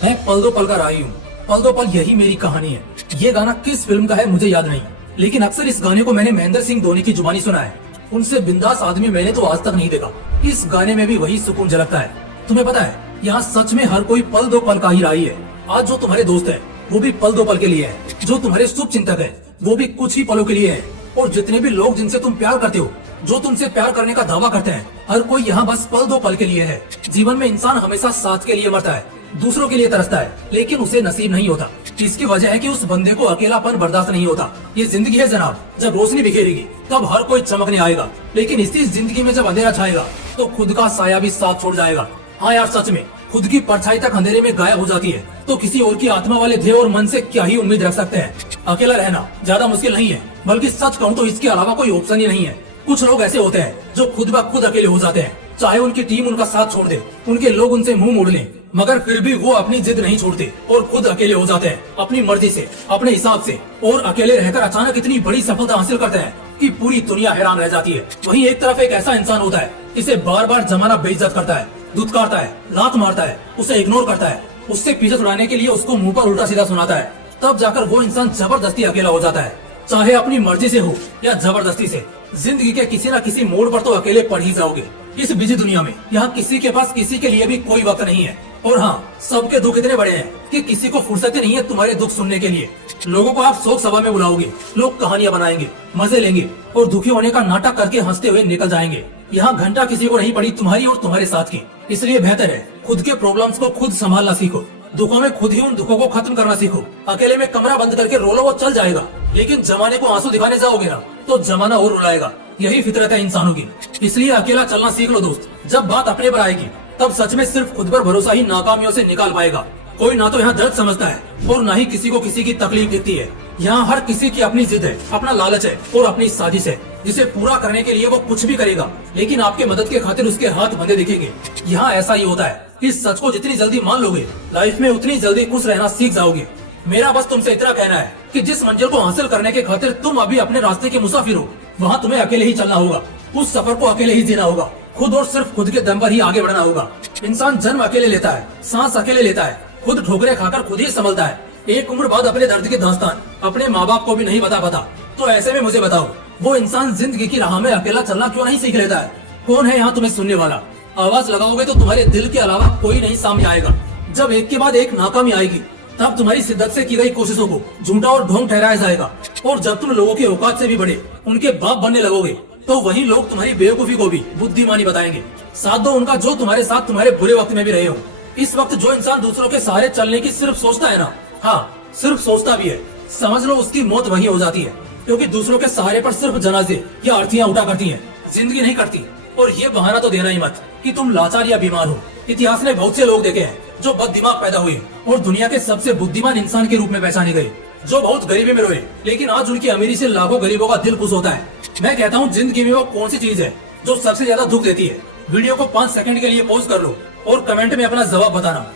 मैं पल दो पल का राही हूँ, पल दो पल यही मेरी कहानी है। ये गाना किस फिल्म का है मुझे याद नहीं, लेकिन अक्सर इस गाने को मैंने महेंद्र सिंह धोनी की जुबानी सुना है। उनसे बिंदास आदमी मैंने तो आज तक नहीं देखा। इस गाने में भी वही सुकून झलकता है। तुम्हें पता है, यहाँ सच में हर कोई पल दो पल का ही राही है। आज जो तुम्हारे दोस्त है वो भी पल दो पल के लिए है, जो तुम्हारे शुभ चिंतक है वो भी कुछ ही पलों के लिए है, और जितने भी लोग जिनसे तुम प्यार करते हो, जो तुमसे प्यार करने का दावा करते हैं, हर कोई यहाँ बस पल दो पल के लिए है। जीवन में इंसान हमेशा साथ के लिए मरता है, दूसरों के लिए तरसता है, लेकिन उसे नसीब नहीं होता। इसकी वजह है कि उस बंदे को अकेलापन बर्दाश्त नहीं होता। ये जिंदगी है जनाब, जब रोशनी बिखेरेगी तब हर कोई चमकने आएगा, लेकिन इसी जिंदगी में जब अंधेरा छाएगा तो खुद का साया भी साथ छोड़ जाएगा। हाँ यार, सच में खुद की परछाई तक अंधेरे में गायब हो जाती है, तो किसी और की आत्मा वाले ध्येय और मन से क्या ही उम्मीद रख सकते हैं। अकेला रहना ज्यादा मुश्किल नहीं है, बल्कि सच कहूँ तो इसके अलावा कोई ऑप्शन ही नहीं है। कुछ लोग ऐसे होते हैं जो खुद ब खुद अकेले हो जाते हैं, चाहे उनकी टीम उनका साथ छोड़ दे, उनके लोग उनसे मुंह मोड़ लें, मगर फिर भी वो अपनी जिद नहीं छोड़ते और खुद अकेले हो जाते हैं, अपनी मर्जी से, अपने हिसाब से, और अकेले रहकर अचानक इतनी बड़ी सफलता हासिल करते हैं कि पूरी दुनिया हैरान रह जाती है। वहीं एक तरफ एक ऐसा इंसान होता है, इसे बार बार जमाना बेइज्जत करता है, दुत्कारता है, लात मारता है, उसे इग्नोर करता है, उससे पीछे छुड़ाने के लिए उसको मुंह पर उल्टा सीधा सुनाता है। तब जाकर वो इंसान जबरदस्ती अकेला हो जाता है, चाहे अपनी मर्जी से हो या जबरदस्ती से। जिंदगी के किसी न किसी मोड़ पर तो अकेले पड़ ही जाओगे। इस बिजी दुनिया में यहाँ किसी के पास किसी के लिए भी कोई वक्त नहीं है, और हाँ, सबके दुख इतने बड़े हैं कि किसी को फुर्सत ही नहीं है तुम्हारे दुख सुनने के लिए। लोगों को आप शोक सभा में बुलाओगे, लोग कहानियां बनाएंगे, मजे लेंगे, और दुखी होने का नाटक करके हंसते हुए निकल जाएंगे। यहाँ घंटा किसी को नहीं पड़ी तुम्हारी और तुम्हारे साथ की। इसलिए बेहतर है खुद के प्रॉब्लम्स को खुद संभालना सीखो, दुखों में खुद ही उन दुखों को खत्म करना सीखो। अकेले में कमरा बंद करके रो लो, वो चल जाएगा, लेकिन जमाने को आंसू दिखाने जाओगे ना तो जमाना और रुलाएगा। यही फितरत है इंसानों की। इसलिए अकेला चलना सीख लो दोस्त। जब बात अपने पर आएगी तब सच में सिर्फ खुद पर भरोसा ही नाकामियों से निकाल पाएगा। कोई ना तो यहाँ दर्द समझता है और ना ही किसी को किसी की तकलीफ दिखती है। यहाँ हर किसी की अपनी जिद है, अपना लालच है और अपनी साजिश है, जिसे पूरा करने के लिए वो कुछ भी करेगा, लेकिन आपके मदद के खातिर उसके हाथ बंधे दिखेंगे। यहाँ ऐसा ही होता है। इस सच को जितनी जल्दी मान लोगे, लाइफ में उतनी जल्दी खुश रहना सीख जाओगे। मेरा बस तुमसे इतना कहना है कि जिस मंजिल को हासिल करने के खातिर तुम अभी अपने रास्ते के मुसाफिर हो, वहाँ तुम्हें अकेले ही चलना होगा। उस सफर को अकेले ही जीना होगा, खुद और सिर्फ खुद के दम पर ही आगे बढ़ना होगा। इंसान जन्म अकेले लेता है, सांस अकेले लेता है, खुद ठोकरे खाकर खुद ही संभलता है। एक उम्र बाद अपने दर्द की दास्तान अपने माँ बाप को भी नहीं बता पाता। तो ऐसे में मुझे बताओ, वो इंसान जिंदगी की राह में अकेला चलना क्यों नहीं सीख लेता है? कौन है यहाँ तुम्हें सुनने वाला? आवाज लगाओगे तो तुम्हारे दिल के अलावा कोई नहीं सामने आएगा। जब एक के बाद एक नाकामी आएगी, तब तुम्हारी शिद्दत से की गई कोशिशों को झूठा और ढोंग ठहराया जाएगा, और जब तुम लोगों के औकात से भी बड़े उनके बाप बनने लगोगे, तो वही लोग तुम्हारी बेवकूफी को भी बुद्धिमानी बताएंगे। साथ दो उनका जो तुम्हारे साथ तुम्हारे बुरे वक्त में भी रहे हो। इस वक्त जो इंसान दूसरों के सहारे चलने की सिर्फ सोचता है ना, हाँ सिर्फ सोचता भी है, समझ लो उसकी मौत वही हो जाती है, क्योंकि दूसरों के सहारे पर सिर्फ जनाजे या अर्थियां उठा करती हैं, जिंदगी नहीं करती। और ये बहाना तो देना ही मत कि तुम लाचार या बीमार हो। इतिहास ने बहुत से लोग देखे हैं जो बद दिमाग पैदा हुए और दुनिया के सबसे बुद्धिमान इंसान के रूप में पहचाने गए, जो बहुत गरीबी में रोए, लेकिन आज उनकी अमीरी से लाखों गरीबों का दिल खुश होता है। मैं कहता हूँ, जिंदगी में वो कौन सी चीज है जो सबसे ज्यादा दुख देती है? वीडियो को 5 सेकंड के लिए पॉज कर लो और कमेंट में अपना जवाब बताना।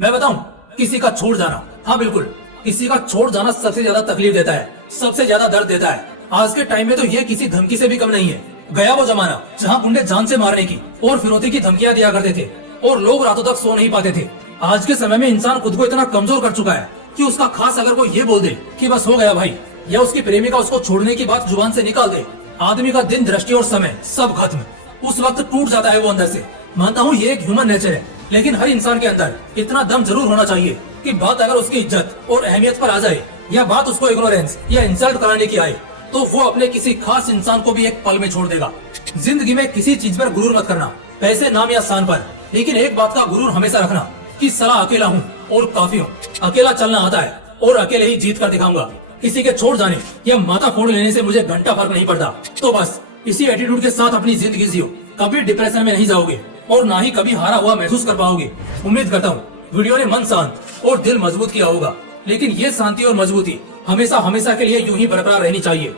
मैं बताऊं, किसी का छोड़ जाना। हाँ बिल्कुल, किसी का छोड़ जाना सबसे ज्यादा तकलीफ देता है, सबसे ज्यादा दर्द देता है। आज के टाइम में तो ये किसी धमकी से भी कम नहीं है। गया वो जमाना जहाँ गुंडे जान से मारने की और फिरौती की धमकियां दिया करते थे और लोग रातों तक सो नहीं पाते थे। आज के समय में इंसान खुद को इतना कमजोर कर चुका है कि उसका खास अगर कोई ये बोल दे कि बस हो गया भाई, या उसकी प्रेमिका उसको छोड़ने की बात जुबान से निकाल दे, आदमी का दिन, दृष्टि और समय सब खत्म। उस वक्त टूट जाता है वो अंदर से। मानता हूँ ये एक ह्यूमन नेचर है, लेकिन हर इंसान के अंदर इतना दम जरूर होना चाहिए कि बात अगर उसकी इज्जत और अहमियत पर आ जाए, या बात उसको इग्नोरेंस या इंसल्ट कराने की आए, तो वो अपने किसी खास इंसान को भी एक पल में छोड़ देगा। जिंदगी में किसी चीज पर गुरूर मत करना, पैसे, नाम या स्थान पर, लेकिन एक बात का गुरूर हमेशा रखना कि सला अकेला हूँ और काफी हूँ। अकेला चलना आता है और अकेले ही जीत कर दिखाऊंगा। किसी के छोड़ जाने या माथा फोड़ लेने से मुझे घंटा फर्क नहीं पड़ता। तो बस इसी एटीट्यूड के साथ अपनी जिंदगी जियो। कभी डिप्रेशन में नहीं जाओगे और ना ही कभी हारा हुआ महसूस कर पाओगे। उम्मीद करता हूँ वीडियो ने मन शांत और दिल मजबूत किया होगा, लेकिन ये शांति और मजबूती हमेशा हमेशा के लिए यूं ही बरकरार रहनी चाहिए।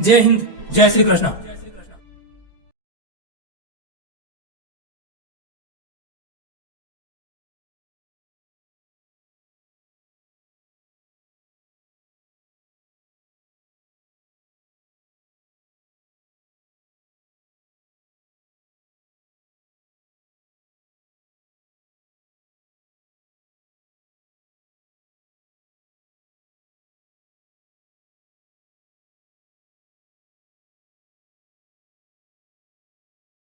जय हिंद, जय श्री कृष्णा।